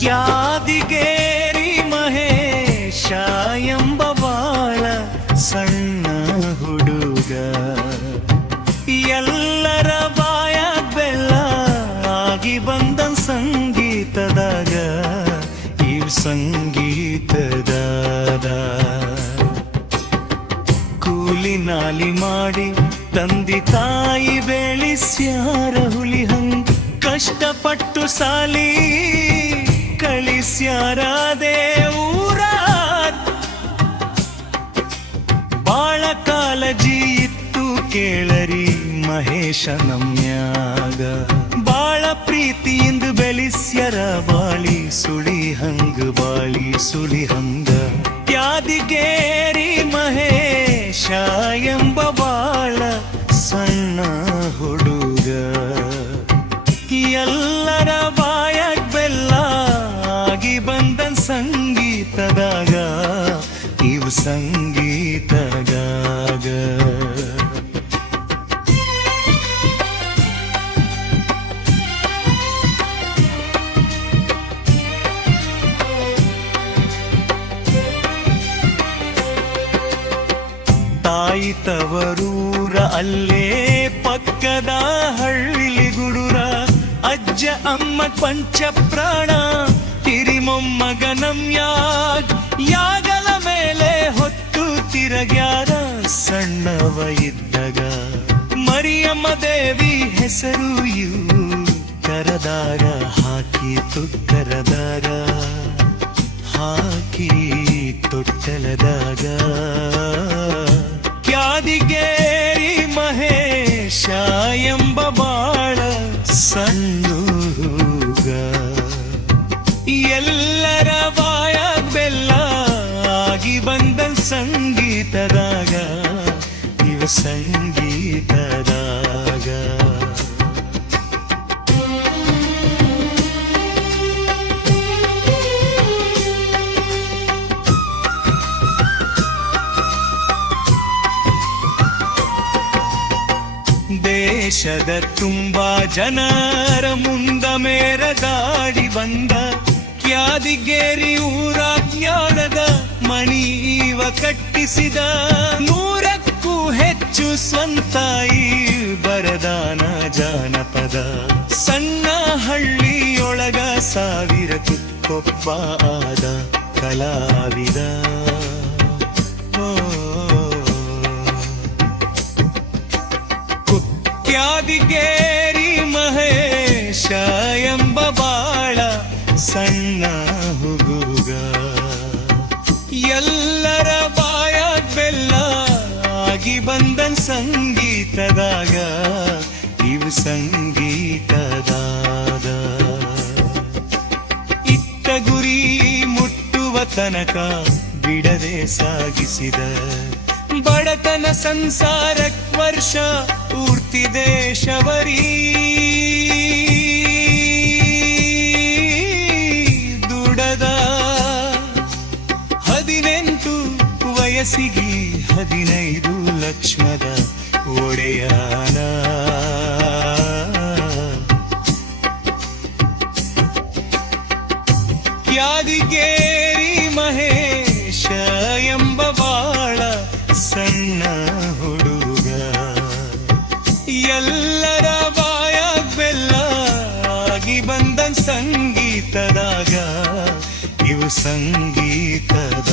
ತ್ಯಾದಿಗೇರಿ ಮಹೇಶ ಎಂಬ ಬಾಳ ಸಣ್ಣ ಹುಡುಗ. ಎಲ್ಲರ ಬಾಯ ಬೆಲ್ಲ ಆಗಿ ಬಂದ ಸಂಗೀತದಾಗ. ಈ ಸಂಗೀತದಾದ. ಕೂಲಿ ನಾಲಿ ಮಾಡಿ ತಂದಿ ತಾಯಿ ಬೆಳೆಸ್ಯಾರ ಹುಲಿ ಹಂಗ ಕಷ್ಟಪಟ್ಟು ಸಾಲಿ. ಕಳಿಸ್ಯಾರ ಊರ ಬಾಳ ಕಾಳಜಿ ಇತ್ತು ಕೇಳರಿ ಮಹೇಶ ನಮ್ಯಾಗ. ತಾಯಿ ತವರೂರ ಅಲ್ಲೇ ಪಕ್ಕದ ಹಳ್ಳಿ ಗುಡುರ, ಅಜ್ಜ, ಅಮ್ಮ, ಪಂಚ, ಪ್ರಾಣ ತಿರಿಮೊಮ್ಮಗನಂ ನಮ್ಯಾಗ್ ಯಾಗಲ ಮೇಲೆ ಹೊತ್ತು ತಿರಗ್ಯಾರ ಸಣ್ಣವ ಇದ್ದಗ. ಮರಿಯಮ್ಮ ದೇವಿ ಹೆಸರು ಇವು ಕರದಾಗ ಹಾಕಿ ಕರದಾರ ಹಾಕಿ ತೊಟ್ಟಲದಾಗ ಸಂಗೀತದಾಗ ದೇಶದ ತುಂಬಾ ಜನರ ಮುಂದ ಮೇರ ದಾಡಿ ಬಂದ ಕ್ಯಾದಿಗೇರಿ ಊರ ಜ್ಞಾನದ ಮಣಿವ ಕಟ್ಟಿಸಿದ ನೂರಕ್ಕೂ ಹೆಚ್ಚು ಸ್ವಂತಾಯಿ ಬರದಾನ ಜಾನಪದ. ಸಣ್ಣ ಹಳ್ಳಿಯೊಳಗ ಸಾವಿರಕ್ಕೊಬ್ಬ ಆದ ಕಲಾವಿದ. ಕುತ್ಯಾದಿಗೇರಿ ಮಹೇಶ ಎಂಬ ಬಾಳ ಸಣ್ಣ ಬಂದನ್ ಸಂಗೀತದಾಗ, ಇವು ಸಂಗೀತದಾಗ. ಇತ್ತ ಗುರಿ ಮುಟ್ಟುವ ತನಕ ಬಿಡದೆ ಸಾಗಿಸಿದ, ಬಡತನ ಸಂಸಾರಕ್ ವರ್ಷ ಪೂರ್ತಿ ದೇಶವರಿ ದುಡದ ಹದಿನೆಂಟು ವಯಸ್ಸಿಗೆ ಹದಿನೈದು. ಲಕ್ಷ್ಮದ ಒಡೆಯಾನ. ಯಾದಿಗೇರಿ ಮಹೇಶ ಎಂಬ ಬಾಳ ಸಣ್ಣ ಹುಡುಗ. ಎಲ್ಲರ ಬಾಯ ಬೆಲ್ಲ ಆಗಿ ಬಂದ ಸಂಗೀತದಾಗ, ಇವು ಸಂಗೀತದಾಗ.